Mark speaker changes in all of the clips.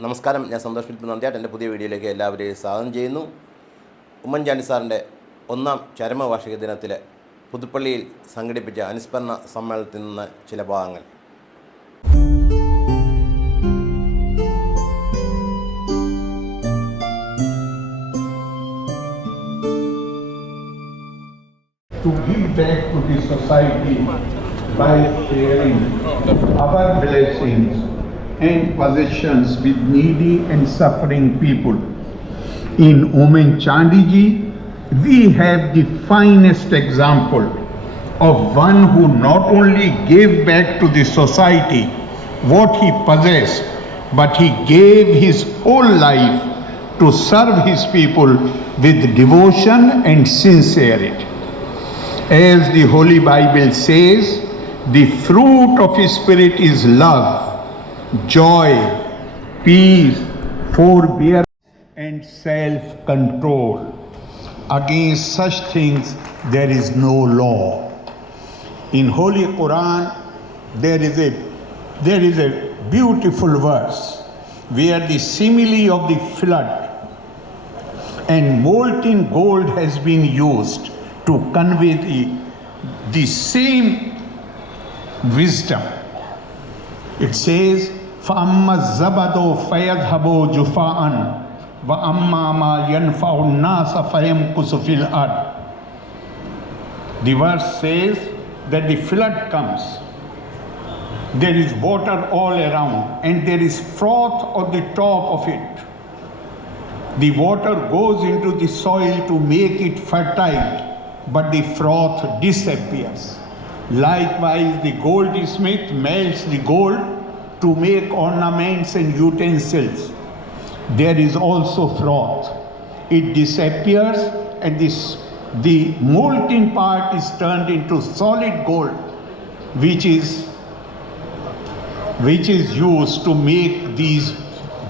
Speaker 1: നമസ്കാരം ഞാൻ സന്തോഷ് ഫിലിപ്പ് നന്ദിയാട്ട് എന്റെ പുതിയ വീഡിയോയിലേക്ക് എല്ലാവരെയും സ്വാഗതം ചെയ്യുന്നു. ഉമ്മൻചാണ്ടി സാറിന്റെ ഒന്നാം ചരമവാർഷിക ദിനത്തിൽ പുതുപ്പള്ളിയിൽ സംഘടിപ്പിച്ച അനുസ്മരണ സമ്മേളനത്തിൽ നിന്ന് ചില ഭാഗങ്ങൾ.
Speaker 2: To give back to the society by sharing our blessings and possessions with needy and suffering people. In Omen Chandiji, we have the finest example of one who not only gave back to the society what he possessed, but he gave his whole life to serve his people with devotion and sincerity. As the Holy Bible says, the fruit of His Spirit is love, joy, peace, forbearance, and self control. Against such things there is no law. In Holy Quran, there is a there is a beautiful verse where the simile of the flood and molten gold has been used to convey the, the same wisdom. It says, فَأَمَّا الزَّبَدُ فَيَذْهَبُ جُفَاءً وَأَمَّا مَا يَنْفَعُ النَّاسَ فَيَمْكُسُ فِي الْأَرْضِ The verse says that the flood comes. There is water all around and there is froth on the top of it the water goes into the soil to make it fertile, but the froth disappears. Likewise, the goldsmith melts the gold to make ornaments and utensils. There is also froth. It disappears, and this, the molten part is turned into solid gold, which is which is used to make these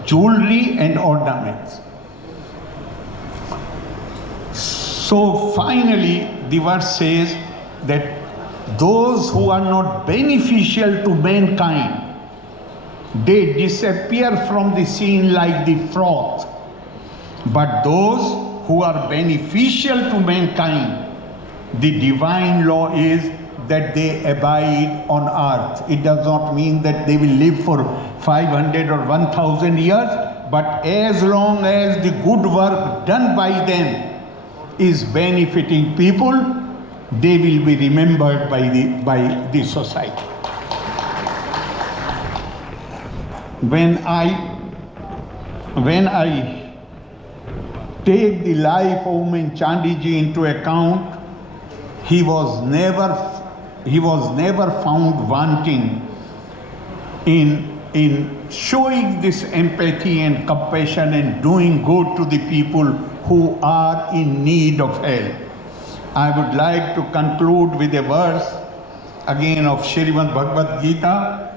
Speaker 2: jewelry and ornaments. So finally, the verse says that those who are not beneficial to mankind, they disappear from the scene like the froth. But those who are beneficial to mankind, the divine law is that they abide on earth. It does not mean that they will live for 500 or 1000 years, but as long as the good work done by them is benefiting people, they will be remembered by the, by the society. When I, when I take the life of Omen Chandiji into account, he was never, he was never found wanting in, in showing this empathy and compassion and doing good to the people who are in need of help. I would like to conclude with a verse again of Srimad Bhagavad Gita,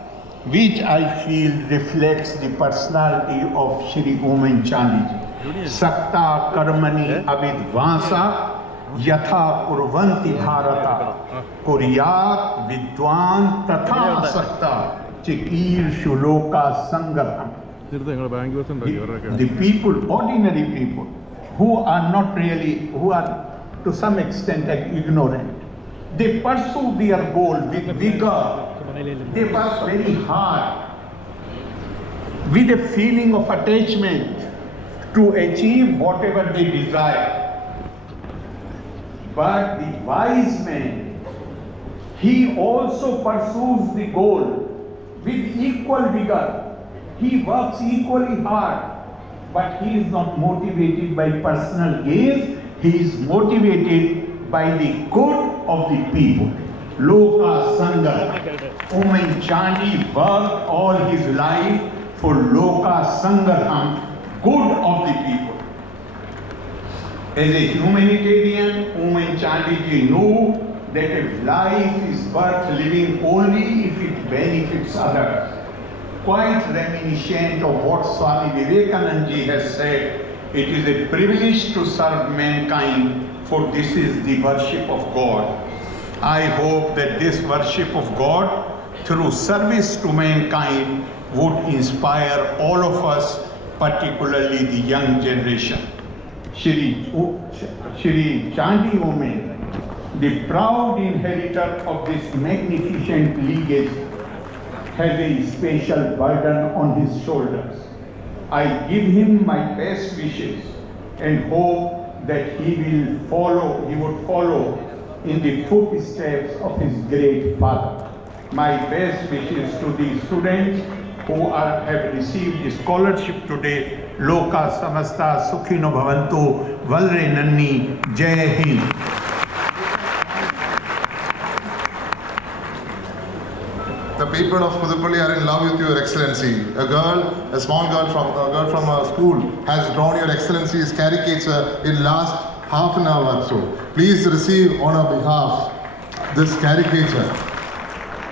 Speaker 2: which I feel reflects the personality of Sri Govind Chandiji. Sakta karmani avidvansa yatha urvanti bharata kuryat vidwan tatha sakta chikir shuloka sangatam. The people, ordinary people, who are not really, who are to some extent ignorant, they pursue their goal with vigor they work very hard with a feeling of attachment to achieve whatever they desire. But the wise man, he also pursues the goal with equal vigor. He works equally hard, but he is not motivated by personal gain, he is motivated by the good of the people. Loka. Omen Chandi worked all his life for Loka Sangatham, good of the people. As a humanitarian, Chandiji knew that if life is worth living only if it benefits others. Quite reminiscent of what Swami Vivekananda has said, it is a privilege to serve mankind, for this is the worship of God. I hope that this worship of God through service to mankind would inspire all of us, particularly the young generation. Shri, Shri Chandi Omen, the proud inheritor of this magnificent legacy, has a special burden on his shoulders. I give him my best wishes and hope that he will follow, he would follow in the footsteps of his great father. My best wishes to the students who are, have received the scholarship today. Loka samasta sukhino bhavantu valre nanni jai hind.
Speaker 3: The people of Pudupalli are in love with your excellency. A girl, a small girl from a girl from a school has drawn your excellency's caricature in last half an hour or so. Please receive on our behalf this caricature.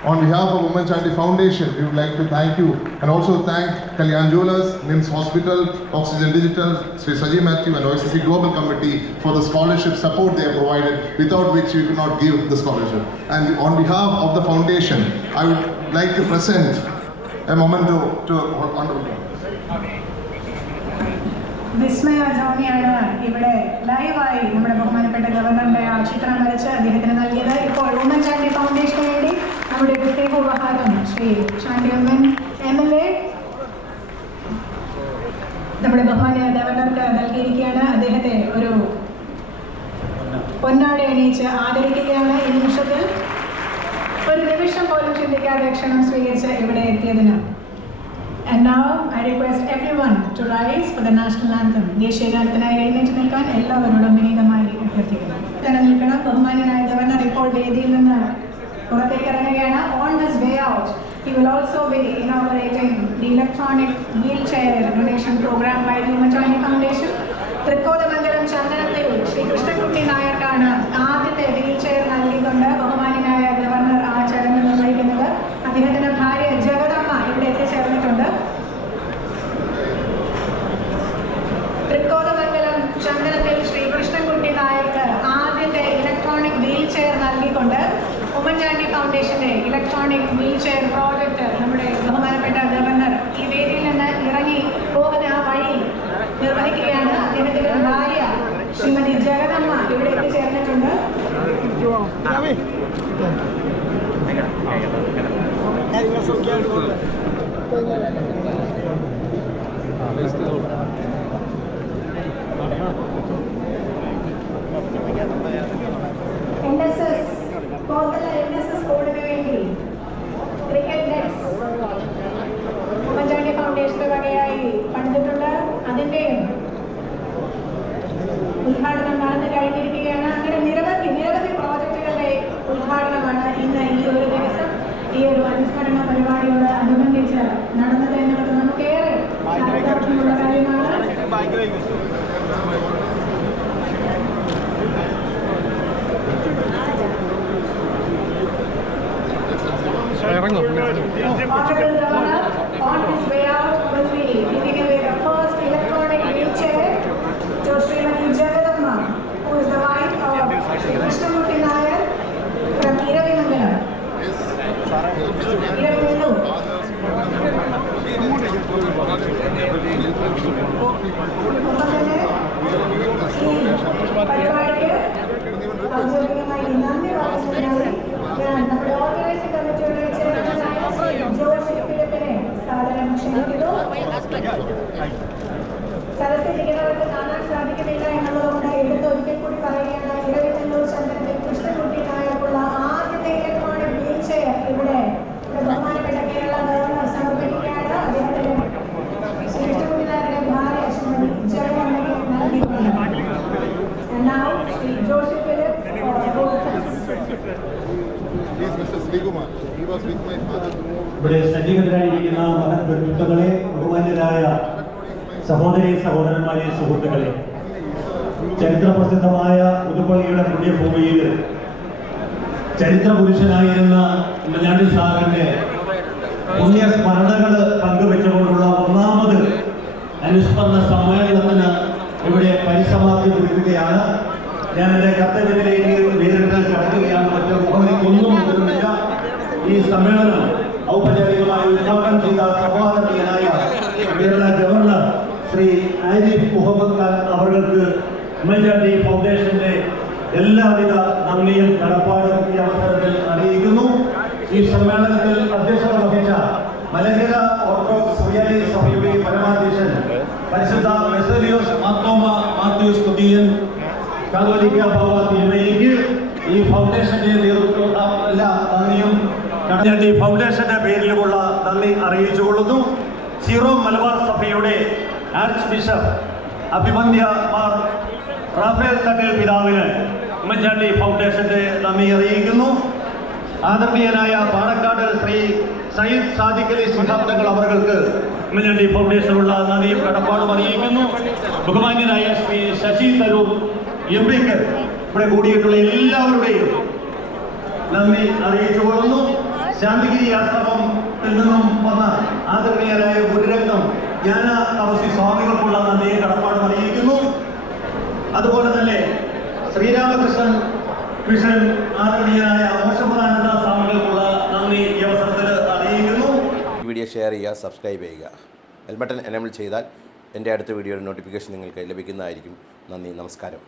Speaker 3: On behalf of Women Charity Foundation, we would like to thank you and also thank Kalyan Jewelers, NIMS Hospital, Oxygen Digital, Sri Saji Matthew and OSCC Global Committee for the scholarship support they have provided, without which we could not give the scholarship. And on behalf of the foundation, I would like to present a moment to, to
Speaker 4: Vismaya ജോമിയാണ് ഇവിടെ ലൈവായി നമ്മുടെ ബഹുമാനപ്പെട്ട ഗവർണറുടെ ആ ചിത്രം വരച്ച് അദ്ദേഹത്തിന് നൽകിയത്. ഇപ്പോൾ ഉമ്മൻ ചാണ്ടി ഫൗണ്ടേഷന് വേണ്ടി നമ്മുടെ പ്രത്യേക ഉപഹാരം Shri Chandy Oommen M L A നമ്മുടെ ബഹുമാന ഗവർണർക്ക് നൽകിയിരിക്കുകയാണ്. അദ്ദേഹത്തെ ഒരു പൊന്നാട എണീച്ച് ആദരിക്കുകയാണ് ഈ നിമിഷത്തിൽ. ഒരു നിമിഷം പോലും ചിന്തിക്കാതെ ക്ഷണം സ്വീകരിച്ച് ഇവിടെ എത്തിയതിന് And now I request everyone to rise for the national anthem. ദേശീയഗാനത്തിനായി എഴുന്നേറ്റ് നിൽക്കാൻ എല്ലാവരോടും വിനീതമായി അഭ്യർത്ഥിക്കുന്നു. തന്നെ നിൽക്കണം ബഹുമാന്യനായ ഗവർണർ ഇപ്പോൾ വേദിയിൽ നിന്ന് പുറത്തേക്ക് ഇറങ്ങുകയാണ് on this way out He will also be inaugurating the electronic wheelchair donation program by the Machani Foundation. Thrikkothamangalam ചന്ദനത്തിൽ Shri Krishnankutty നായർക്കാണ് ആദ്യത്തെ വീൽ ചെയർ നൽകിക്കൊണ്ട് ബഹുമാന്യനായ ഗവർണർ ആ ചടങ്ങ് നിർവഹിക്കുന്നത് അദ്ദേഹത്തിന്റെ ഭാര്യ ജഗദമ്മ ഇവിടെ എത്തിച്ചേർന്നിട്ടുണ്ട് തൃക്കോതമംഗലം ചന്ദനത്തിൽ ശ്രീ കൃഷ്ണൻകുട്ടി നായർക്ക് ആദ്യത്തെ ഇലക്ട്രോണിക് വീൽ ചെയർ നൽകിക്കൊണ്ട് ഉമ്മൻചാണ്ടി ഫൗണ്ടേഷന്റെ ഇലക്ട്രോണിക് വീൽ ചെയർ പ്രോജക്റ്റ് നമ്മുടെ ബഹുമാനപ്പെട്ട ഗവർണർ ഈ വേദിയിൽ നിന്ന് ഇറങ്ങി പോകുന്ന ആ വഴി നിർവഹിക്കുകയാണ്. അദ്ദേഹത്തിന്റെ ഭാര്യ ശ്രീമതി ജഗദമ്മ ഇവിടെ എത്തിച്ചേർന്നിട്ടുണ്ട് നടന്നത് എന്നുള്ളത് നമുക്കേറെ കാര്യമാണ്. സദസ്സിലിരിക്കുന്നവർക്ക് കാണാൻ സാധിക്കുന്നില്ല എന്നുള്ളതുകൊണ്ട് എടുത്ത് ഒരിക്കൽ കൂടി പറയുകയാണ്. ഇരവിനല്ലൂർ ചന്ദ്രന്റെ കൃഷ്ണൻകുട്ടി നായർക്കുള്ള ആദ്യത്തെ ഇലക്ട്രോണിക് വീൽ ചെയർ ഇവിടെ ബഹുമാനപ്പെട്ട കേരള ഗവർണർ സമർപ്പിക്കുകയാണ്. അദ്ദേഹത്തിന്റെ കൃഷ്ണൻകുട്ടി നായരുടെ ഭാര്യ ശ്രീമതി ജയമമ്മയ്ക്ക് നൽകിയിട്ടുണ്ട്. Now, Joseph Philip.
Speaker 5: ഇവിടെ സജീവരായിരിക്കുന്ന മഹൻ വ്യക്തിത്വങ്ങളെ ബഹുമാന്യരായ സഹോദരി സഹോദരന്മാരെ സുഹൃത്തുക്കളെ ചരിത്രപ്രസിദ്ധമായ പുതുപ്പള്ളിയുടെ പുണ്യഭൂമിയിൽ ചരിത്ര പുരുഷനായിരുന്ന ഉമ്മൻചാണ്ടി സാറിന്റെ പുണ്യ സ്മരണകൾ പങ്കുവെച്ചുകൊണ്ടുള്ള ഒന്നാമത് അനുസ്മരണ സമ്മേളനത്തിന് ഇവിടെ പരിസമാപ്തി കുറിക്കുകയാണ്. ഞാൻ എന്റെ കർത്തവ്യത്തിലേക്ക് നേരിട്ട് കടക്കുകയാണ് മറ്റു വരുന്നില്ല ഈ സമ്മേളനം ഔപചാരികമായി ഉദ്ഘാടനം ചെയ്ത സംവാദപ്രിയനായ കേരള ഗവർണർ ശ്രീ ആരിഫ് മുഹമ്മദ് ഖാൻ അവർക്ക് ഉമ്മൻചാണ്ടി ഫൗണ്ടേഷന്റെ എല്ലാവിധ നന്ദിയും കടപ്പാടും ഈ അവസരത്തിൽ അറിയിക്കുന്നു. ഈ സമ്മേളനത്തിൽ അധ്യക്ഷത വഹിച്ച മലങ്കര ഓർത്തഡോക്സ് സുറിയാനി സഭയുടെ പരമാധ്യക്ഷൻ പരിശുദ്ധ മെസലിയോസ് മാത്തോമ മാത്യൂസ് കുതിയൻ കാതോലിക്ക ബാബ തിരുമേനിക്ക് ഈ ഫൗണ്ടേഷന്റെ നേതൃത്വം എല്ലാ നന്ദിയും ഫൗണ്ടേഷന്റെ പേരിലുമുള്ള നന്ദി അറിയിച്ചുകൊള്ളുന്നു. സീറോ മലബാർ സഭയുടെ ആർച്ച് ബിഷപ്പ് അഭിമന്യ മാർ റാഫേൽ തട്ടേൽ പിതാവിന് ഉമ്മൻചാണ്ടി ഫൗണ്ടേഷന്റെ നന്ദി അറിയിക്കുന്നു. ആദരണീയനായ പാണക്കാട് ശ്രീ സയ്യിദ് സാദിഖ് അലി തങ്ങൾ അവർക്ക് ഉമ്മൻചാണ്ടി ഫൗണ്ടേഷനുള്ള നന്ദിയും കടപ്പാടും അറിയിക്കുന്നു. ബഹുമാന്യനായ ശ്രീ ശശി തരൂർ എം പിക്ക് ഇവിടെ കൂടിയിട്ടുള്ള എല്ലാവരുടെയും നന്ദി അറിയിച്ചു കൊള്ളുന്നു ശാന്തിഗിരി ആശ്രമത്തിൽ നിന്നും വന്ന ആദരണീയരായ ഗുരുരംഗം ജ്ഞാന തപസി സ്വാമികൾക്കുള്ള നന്ദിയെ കടപ്പാട് അറിയിക്കുന്നു. അതുപോലെ തന്നെ ശ്രീരാമകൃഷ്ണൻ മിഷൻ ആദരണീയനായ മോശപ്രധാനന്ദ സ്വാമികൾക്കുള്ള നന്ദി ഈ അവസരത്തിൽ അറിയിക്കുന്നു.
Speaker 1: വീഡിയോ ഷെയർ ചെയ്യുക സബ്സ്ക്രൈബ് ചെയ്യുക. ബട്ടൺ എനേബിൾ ചെയ്താൽ എന്റെ അടുത്ത വീഡിയോയുടെ നോട്ടിഫിക്കേഷൻ നിങ്ങൾക്ക് ലഭിക്കുന്നതായിരിക്കും. നന്ദി നമസ്കാരം.